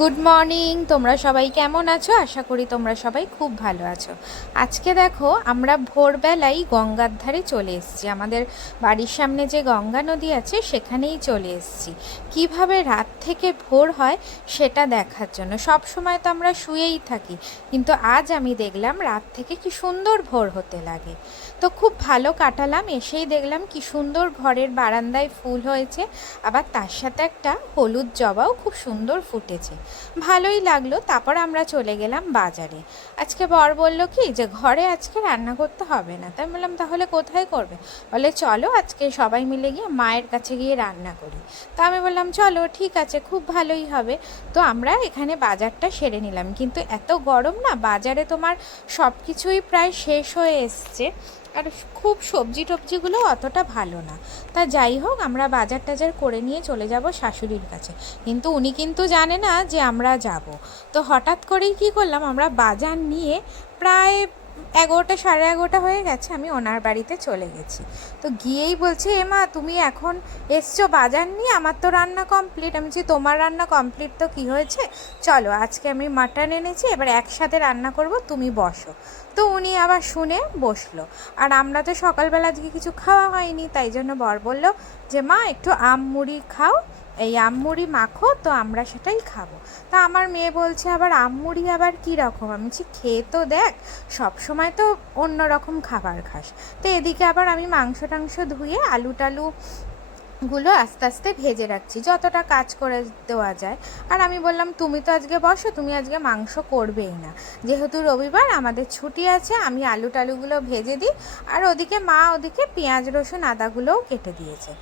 Good morning. তোমরা সবাই কেমন আছো? আশা করি তোমরা সবাই খুব ভালো আছো। আজকে দেখো আমরা ভোরবেলায় গঙ্গার ধারে চলে এসেছি। আমাদের বাড়ির সামনে যে গঙ্গা নদী আছে সেখানেই চলে এসেছি। কিভাবে রাত থেকে ভোর হয় সেটা দেখার জন্য। সব সময় তো আমরা শুয়েই থাকি, কিন্তু আজ আমি দেখলাম রাত থেকে কি সুন্দর ভোর হতে লাগে। তো খুব ভালো কাটালাম। এসেই দেখলাম কি সুন্দর ঘরের বারান্দায় ফুল হয়েছে, আবার তার সাথে একটা হলুদ জবাও খুব সুন্দর ফুটেছে। ভালোই লাগলো। তারপর আমরা চলে গেলাম বাজারে। আজকে বর বলল কি যে ঘরে আজকে রান্না করতে হবে না। তাই বললাম তাহলে কোথায় করবে? বলে চলো আজকে সবাই মিলে গিয়ে মায়ের কাছে গিয়ে রান্না করি। তা আমি বললাম চলো ঠিক আছে, খুব ভালোই হবে। তো আমরা এখানে বাজারটা সেরে নিলাম, কিন্তু এত গরম না, বাজারে তোমার সব কিছুই প্রায় শেষ হয়ে এসছে, আর খুব সবজি টবজিগুলো অতটা ভালো না। তা যাই হোক, আমরা বাজার টাজার করে নিয়ে চলে যাব শাশুড়ির কাছে। কিন্তু উনি কিন্তু জানে না যে আমরা যাব। তো হঠাৎ করেই কী করলাম, আমরা বাজার নিয়ে প্রায় 11টা 11:30 হয়ে গেছে, আমি ওনার বাড়িতে চলে গেছি। তো গিয়েই বলছে মা তুমি এখন এসছো বাজার নিয়ে, আমার তো রান্না কমপ্লিট। আমি বলছি তোমার রান্না কমপ্লিট তো কী হয়েছে, চলো আজকে আমি মাটন এনেছি, এবার একসাথে রান্না করব, তুমি বসো। তো উনি আবার শুনে বসলো। আর আমরা তো সকালবেলা আজকে কিছু খাওয়া হয়নি, তাই জন্য বর বলল যে মা একটু আম মুড়ি খাও, এই আম মুড়ি মাখো, তো আমরা সেটাই খাবো। তা আমার মেয়ে বলছে আবার আম মুড়ি আবার কী রকম? আমি বলছি খেয়ে তো দেখ, সব সময় তো অন্য রকম খাবার খাস। তো এদিকে আবার আমি মাংস টাংস ধুয়ে আলু টালু গুলো আস্তে আস্তে ভেজে রাখছি, যতটা কাজ করে দেওয়া যায়। আর আমি বললাম তুমি তো আজকে বসো, তুমি আজকে মাংস করবেই না, যেহেতু রবিবার আমাদের ছুটি আছে, আমি আলু টালুগুলো ভেজে দিই। আর ওদিকে মা ওদিকে পেঁয়াজ রসুন আদাগুলোও কেটে দিয়েছে।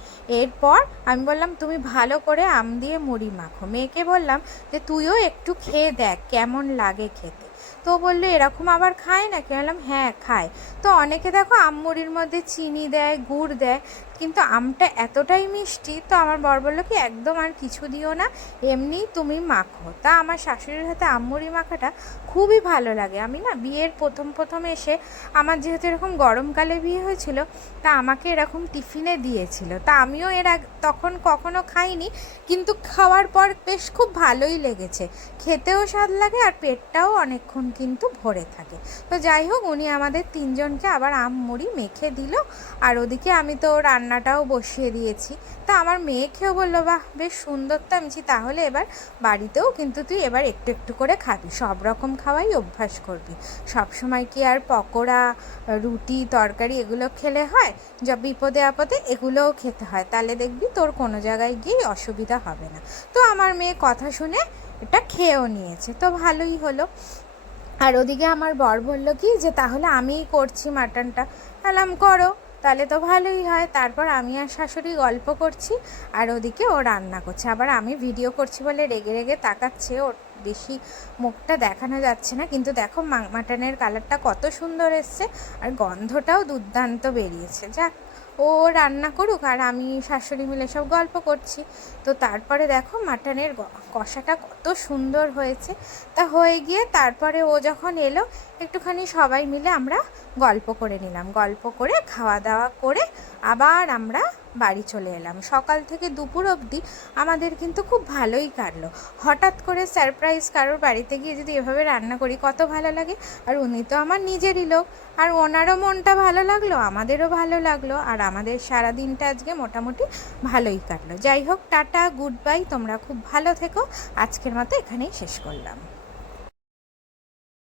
এরপর আমি বললাম তুমি ভালো করে আম দিয়ে মুড়ি মাখো। মেয়েকে বললাম যে তুইও একটু খেয়ে দেখ কেমন লাগে খেতে। তো বললো এরকম আবার খায় না? কে বললাম হ্যাঁ খায়। তো অনেকে দেখো আম মুড়ির মধ্যে চিনি দেয়, গুড় দেয়, কিন্তু আমটা এতটাই মিষ্টি, তো আমার বর বললো কি একদম আর কিছু দিও না, এমনিই তুমি মাখো। তা আমার শাশুড়ির হাতে আমমুড়ি মাখাটা খুবই ভালো লাগে। আমি না বিয়ের প্রথম এসে, আমার যেহেতু এরকম গরমকালে বিয়ে হয়েছিল, তা আমাকে এরকম টিফিনে দিয়েছিল। তা আমিও তখন কখনো খাইনি, কিন্তু খাওয়ার পর বেশ খুব ভালোই লেগেছে, খেতেও স্বাদ লাগে আর পেটটাও অনেকক্ষণ কিন্তু ভরে থাকে। তো যাই হোক, উনি আমাদের তিনজনকে আবার আম মুড়ি মেখে দিল। আর ওদিকে আমি তো রান্নাটাও বসিয়ে দিয়েছি। তা আমার মেয়ে খেয়েও বললো বাহ বেশ সুন্দর। তো আমি তাহলে এবার বাড়িতেও কিন্তু তুই এবার একটু একটু করে খাবি, সব রকম খাওয়াই অভ্যাস করবি। সব সময় কি আর পকোড়া রুটি তরকারি এগুলো খেলে হয়? যা বিপদে আপদে এগুলোও খেতে হয়, তাহলে দেখবি তোর কোনো জায়গায় গিয়ে অসুবিধা হবে না। তো আমার মেয়ে কথা শুনে এটা খেয়েও নিয়েছে, তো ভালোই হলো। আর ওদিকে আমার বর বললো কি যে তাহলে আমিই করছি মাটনটা। বললাম করো, তাহলে তো ভালোই হয়। তারপর আমি আর শাশুড়ি গল্প করছি, আর ওদিকে ও রান্না করছে। আবার আমি ভিডিও করছি বলে রেগে রেগে তাকাচ্ছে, ওর বেশি মুখটা দেখানো যাচ্ছে না, কিন্তু দেখো মাটনের কালারটা কত সুন্দর এসছে, আর গন্ধটাও দুর্দান্ত বেরিয়েছে। যাক, ও রান্না করুক, আর আমি শাশুড়ি মিলে সব গল্প করছি। তো তারপরে দেখো মাটনের কষাটা কত সুন্দর হয়েছে। তা হয়ে গিয়ে তারপরে ও যখন এলো, একটুখানি সবাই মিলে আমরা গল্প করে নিলাম। গল্প করে খাওয়া দাওয়া করে আবার আমরা বাড়ি চলে এলাম। সকাল থেকে দুপুর অবধি আমাদের কিন্তু খুব ভালোই কাটলো। হঠাৎ করে সারপ্রাইজ কারোর বাড়িতে গিয়ে যদি এভাবে রান্না করি কত ভালো লাগে। আর উনি তো আমার নিজেরই লোক, আর ওনারও মনটা ভালো লাগলো, আমাদেরও ভালো লাগলো, আর আমাদের সারা দিনটা আজকে মোটামুটি ভালোই কাটলো। যাই হোক, টাটা, গুড বাই, তোমরা খুব ভালো থেকো। আজকের মতো এখানেই শেষ করলাম।